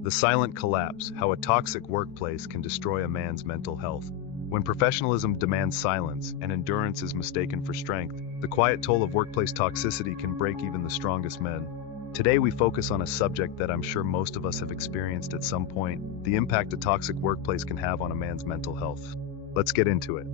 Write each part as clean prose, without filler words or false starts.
The silent collapse, how a toxic workplace can destroy a man's mental health. When professionalism demands silence and endurance is mistaken for strength, the quiet toll of workplace toxicity can break even the strongest men. Today we focus on a subject that I'm sure most of us have experienced at some point, the impact a toxic workplace can have on a man's mental health. Let's get into it.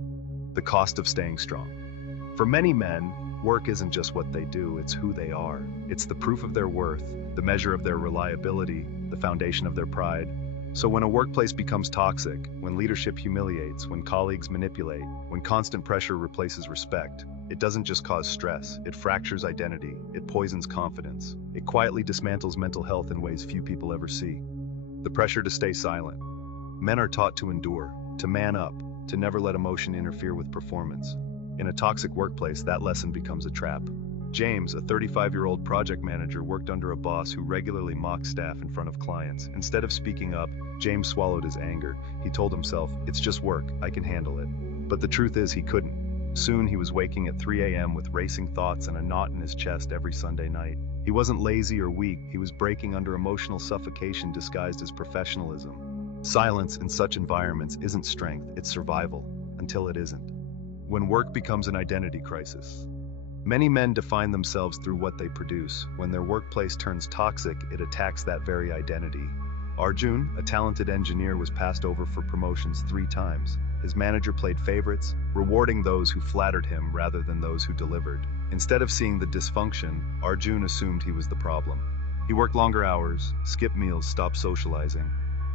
The cost of staying strong. For many men, work isn't just what they do, it's who they are. It's the proof of their worth, the measure of their reliability, the foundation of their pride. So when a workplace becomes toxic, when leadership humiliates, when colleagues manipulate, when constant pressure replaces respect, it doesn't just cause stress, it fractures identity, it poisons confidence. It quietly dismantles mental health in ways few people ever see. The pressure to stay silent. Men are taught to endure, to man up, to never let emotion interfere with performance. In a toxic workplace, that lesson becomes a trap. James, a 35-year-old project manager, worked under a boss who regularly mocked staff in front of clients. Instead of speaking up, James swallowed his anger. He told himself, "It's just work, I can handle it." But the truth is he couldn't. Soon he was waking at 3 a.m. with racing thoughts and a knot in his chest every Sunday night. He wasn't lazy or weak, he was breaking under emotional suffocation disguised as professionalism. Silence in such environments isn't strength, it's survival, until it isn't. When work becomes an identity crisis. Many men define themselves through what they produce. When their workplace turns toxic, it attacks that very identity. Arjun, a talented engineer, was passed over for promotions 3 times. His manager played favorites, rewarding those who flattered him rather than those who delivered. Instead of seeing the dysfunction, Arjun assumed he was the problem. He worked longer hours, skipped meals, stopped socializing.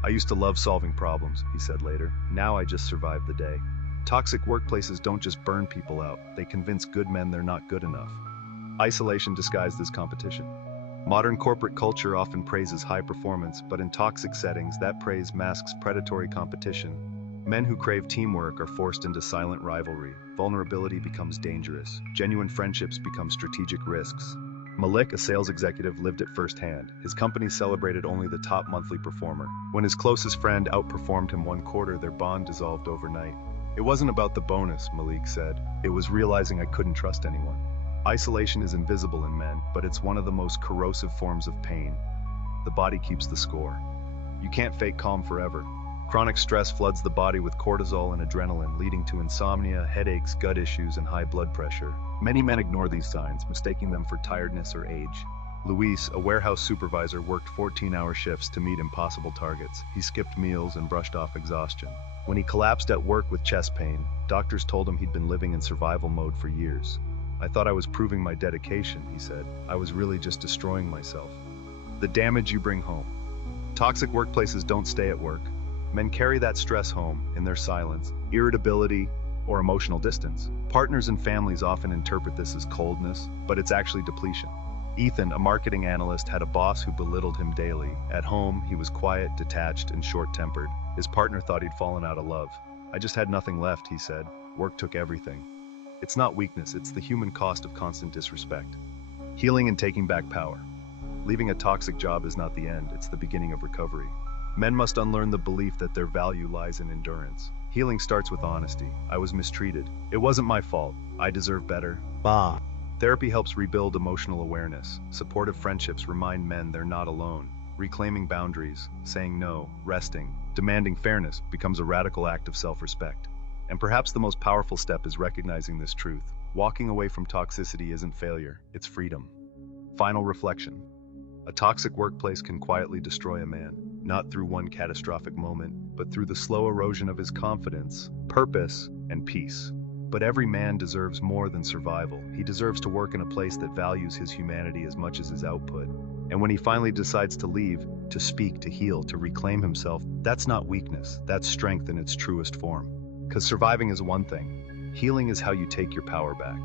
"I used to love solving problems," he said later. "Now I just survive the day." Toxic workplaces don't just burn people out, they convince good men they're not good enough. Isolation disguised as competition. Modern corporate culture often praises high performance, but in toxic settings, that praise masks predatory competition. Men who crave teamwork are forced into silent rivalry. Vulnerability becomes dangerous. Genuine friendships become strategic risks. Malik, a sales executive, lived it firsthand. His company celebrated only the top monthly performer. When his closest friend outperformed him one quarter, their bond dissolved overnight. "It wasn't about the bonus," Malik said. "It was realizing I couldn't trust anyone." Isolation is invisible in men, but it's one of the most corrosive forms of pain. The body keeps the score. You can't fake calm forever. Chronic stress floods the body with cortisol and adrenaline, leading to insomnia, headaches, gut issues, and high blood pressure. Many men ignore these signs, mistaking them for tiredness or age. Luis, a warehouse supervisor, worked 14-hour shifts to meet impossible targets. He skipped meals and brushed off exhaustion. When he collapsed at work with chest pain, doctors told him he'd been living in survival mode for years. "I thought I was proving my dedication," he said. "I was really just destroying myself." The damage you bring home. Toxic workplaces don't stay at work. Men carry that stress home, in their silence, irritability, or emotional distance. Partners and families often interpret this as coldness, but it's actually depletion. Ethan, a marketing analyst, had a boss who belittled him daily. At home, he was quiet, detached, and short-tempered. His partner thought he'd fallen out of love. "I just had nothing left," he said. "Work took everything." It's not weakness, it's the human cost of constant disrespect. Healing and taking back power. Leaving a toxic job is not the end, it's the beginning of recovery. Men must unlearn the belief that their value lies in endurance. Healing starts with honesty. "I was mistreated. It wasn't my fault. I deserve better." Therapy helps rebuild emotional awareness. Supportive friendships remind men they're not alone. Reclaiming boundaries, saying no, resting, demanding fairness becomes a radical act of self-respect. And perhaps the most powerful step is recognizing this truth. Walking away from toxicity isn't failure, it's freedom. Final reflection. A toxic workplace can quietly destroy a man, not through one catastrophic moment, but through the slow erosion of his confidence, purpose, and peace. But every man deserves more than survival. He deserves to work in a place that values his humanity as much as his output. And when he finally decides to leave, to speak, to heal, to reclaim himself, that's not weakness, that's strength in its truest form. Because surviving is one thing. Healing is how you take your power back.